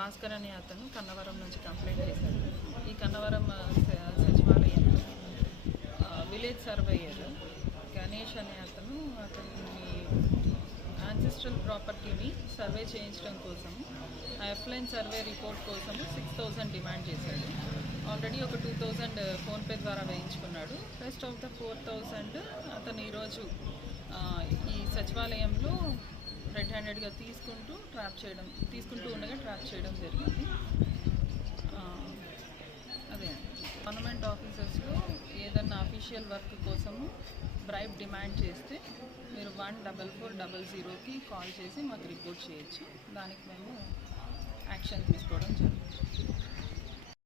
భాస్కర్ అనే అతను కన్నవరం నుంచి కంప్లైంట్ చేశాడు. ఈ కన్నవరం సచివాలయంలో విలేజ్ సర్వేయర్ గణేష్ అనే అతని యాన్సిస్ట్రల్ ప్రాపర్టీని సర్వే చేయించడం కోసం ఎఫ్లైన్ సర్వే రిపోర్ట్ కోసం 6,000 డిమాండ్ చేశాడు. ఆల్రెడీ ఒక 2,000 ఫోన్పే ద్వారా వేయించుకున్నాడు. రెస్ట్ ఆఫ్ ద 4,000 అతను ఈరోజు ఈ సచివాలయంలో రెడ్ హ్యాండెడ్గా తీసుకుంటూ ఉండగా ట్రాప్ చేయడం జరిగింది. అదే గవర్నమెంట్ ఆఫీసర్స్లో ఏదన్నా అఫీషియల్ వర్క్ కోసము బ్రైబ్ డిమాండ్ చేస్తే మీరు 14400కి కాల్ చేసి మాకు రిపోర్ట్ చేయొచ్చు. దానికి మేము యాక్షన్ తీసుకోవడం జరుగుతుంది.